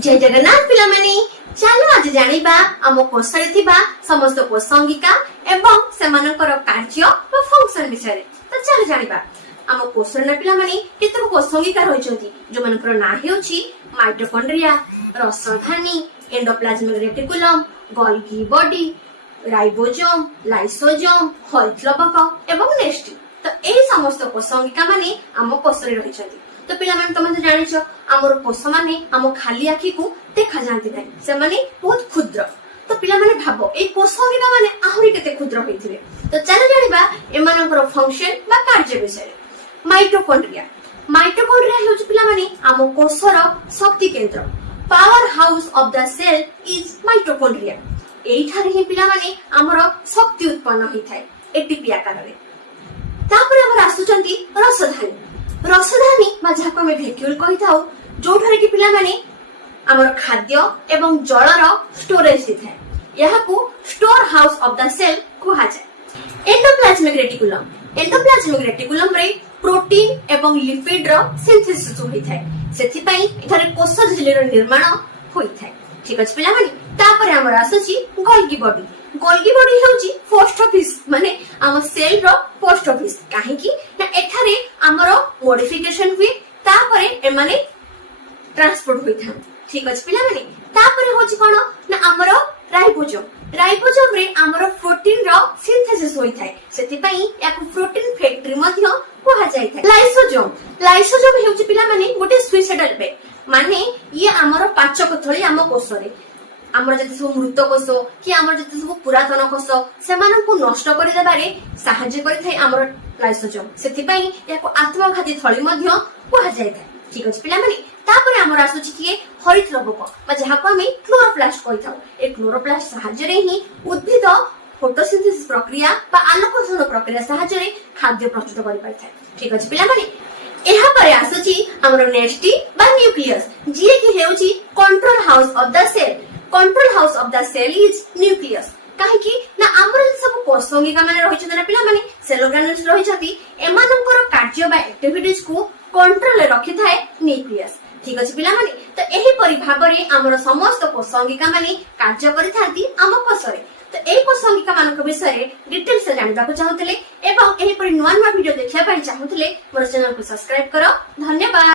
जय जगन्नाथ पिला माने चलो आज जानिबा आम कोषरे थिबा समस्त कोषांगिका एवं सेमानकर कार्य व फंक्शन विषय रे। तो चलो जानिबा आम कोषरे पिला माने केते कोषांगिका रहिसंती जो मानकर ना हेउची माइटोकॉन्ड्रिया, रसधानी, endoplasmic reticulum, Golgi body, ribosome, lysosome, हॉल्थलबक एवं नेस्टी। तो एही समस्त कोषांगिका माने आम कोषरे रहिसंती। तो पिला माने तुम तो जानिछ आमर कोष माने आम खाली आखि को देखा जांती नै से माने बहुत क्षुद्र। तो पिला माने भाबो ए कोषांगिका माने आहुरी केते क्षुद्र होइथिबे। तो चलो जानिबा एमानकर फंक्शन बा कार्य विषय। माइटोकॉन्ड्रिया हेउछ पिला माने आम कोषर शक्ति केंद्र। Powerhouse of the cell is mitochondria. एठारे ही पिला माने आमर शक्ति उत्पन्न होई थाए एटीपी आकार रे। तापर हमर आसुचंती रसधानी बा जाको हम वैक्यूल कहि थाउ जोठारे कि पिला माने हमर खाद्य एवं जलर स्टोरेज दिथाय। याहाकू storehouse of the cell कुहा जाय। एंडोप्लाज्मिक रेटिकुलम रे प्रोटीन एवं लिपिड रो सिंथेसिस होई थाय। सेथि पई एठारे कोष झिल्ली रो निर्माण होई थाय। ठीक अछि पिला माने तापर हमर आसुची गोल्गी बॉडी हेउची पोस्ट ऑफिस माने आम सेल रो पोस्ट ऑफिस काहे कि ना एठारे हमरो मॉडिफिकेशन हुई तापर ए माने ट्रांसपोर्ट होई था। ठीक अछि पिला माने तापर होची कोन ना हमरो राइबोसोम रे हमरो प्रोटीन रो सिंथेसिस होई थाय। सेति पई याकू प्रोटीन फैक्टरी मध्य कोहा जाय थाय। लाइसोसोम हेउची पिला माने गोटे सुइसाइडल बेड माने ये हमरो पाचक थळी हम कोषरे आमर जति सब मृत कोष कि आमर जति सब पुरातन कोष सेमानकु नष्ट करि देबारे सहाय्य करि थाय हमर लाइसोसोम। सेति पई याकू आत्मघाती थळी मध्य कोहा जाय थाय। ठीक अछि पिला माने तापर हमर आसुची कि हरितलबक बा जहाको हम क्लोरोप्लास्ट कहि थाउ। ए क्लोरोप्लास्ट सहाय्य रे ही उद्भिद फोटोसिंथेसिस प्रक्रिया बा आलोकसंश्लेषण प्रक्रिया सहाय्य रे खाद्य प्रस्तुत करि पाइ थाय। ठीक अछि पिला माने एहा परे आसुची हमर नेस्टी बा न्यूक्लियस जे कि हेउची control house of the cell. Control house of the cell is nucleus काहे कि ना हमर सब कोषांगिका माने रहि छथि ना पिला माने सेल ऑर्गेनेल्स रहि छथि एमानकर कार्य बा एक्टिविटीज को कंट्रोल रखि थाए न्यूक्लियस। ठीक अछि पिला माने तो एही परि भाबरे हमर समस्त कोषांगिका माने कार्य करि थांती हम कोषरे। तो एही कोषांगिका मानक विषय डिटेल्स से जानिबा को चाहुतले एवं एही परि नुवा नुवा वीडियो देखिया पई चाहुतले मोर चैनल को सब्सक्राइब करो। धन्यवाद।